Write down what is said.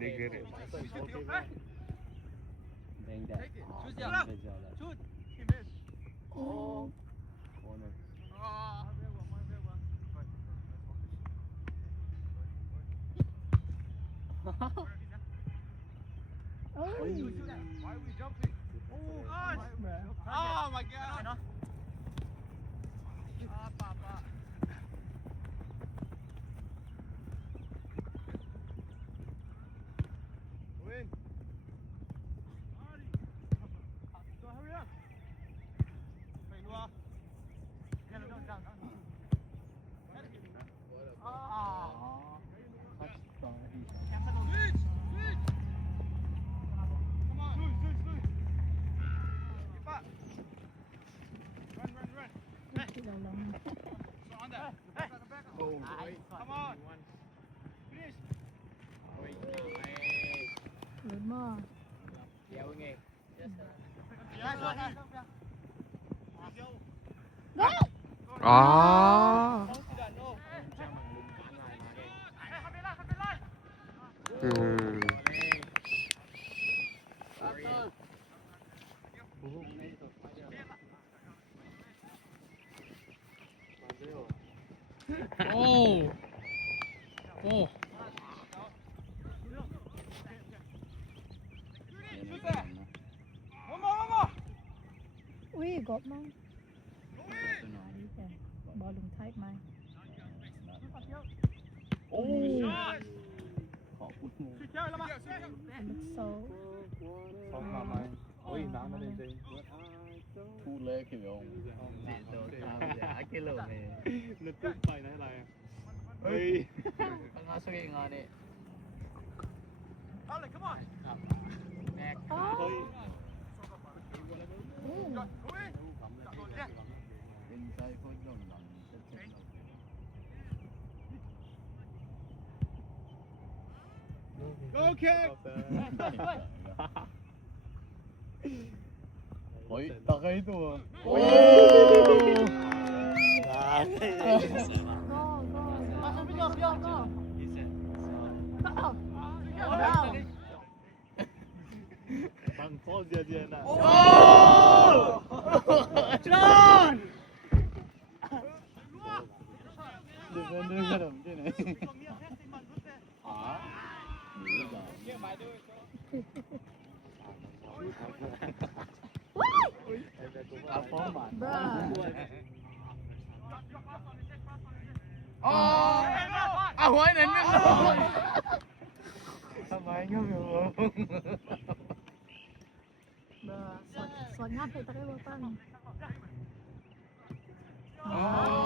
Dégere. Bang that. Shoot. Oh. Corner. Why are we jumping? Oh my god. Win. So hurry up. Wait, Noah. Down. Come on. Shoot. Keep up. Run. Hey. So on that. Hey. Oh, come on. Finish. Good more. Kéo nghe.อ๋อ อืม โอ้โอ้ One more. อุ้ยกบมั้งบอลลงไทป์มา โอ้ขอพูดงู Kick out, Lama. ลูกโซ่ สองมาไหมโอ้ยน้ำมันจริงพูดเลยคือองโดนตามอย่ากิโลเมตร นึกตึ้งไปนะอะไรเฮ้ย ข้างหน้าสกิงงานนี่ Ollie, come on. แม็ก อ๋อ เฮ้ย อู้ Go in. เป็นใจคนย่องหลังเช็ด Go kick. เฮ้ยตะไคร้ตัวโอ้ go บังโซ่เดียวน่ะ โอ้จอนเดินขนมที่ไหนอ๋อเอาฟอร์ม bra อ๋อเอาไว้นั่นไม่รู้ทำไมก็ไม่รู้ bra สอนงานไปตะไคร้บ่ตั้ง อ๋อ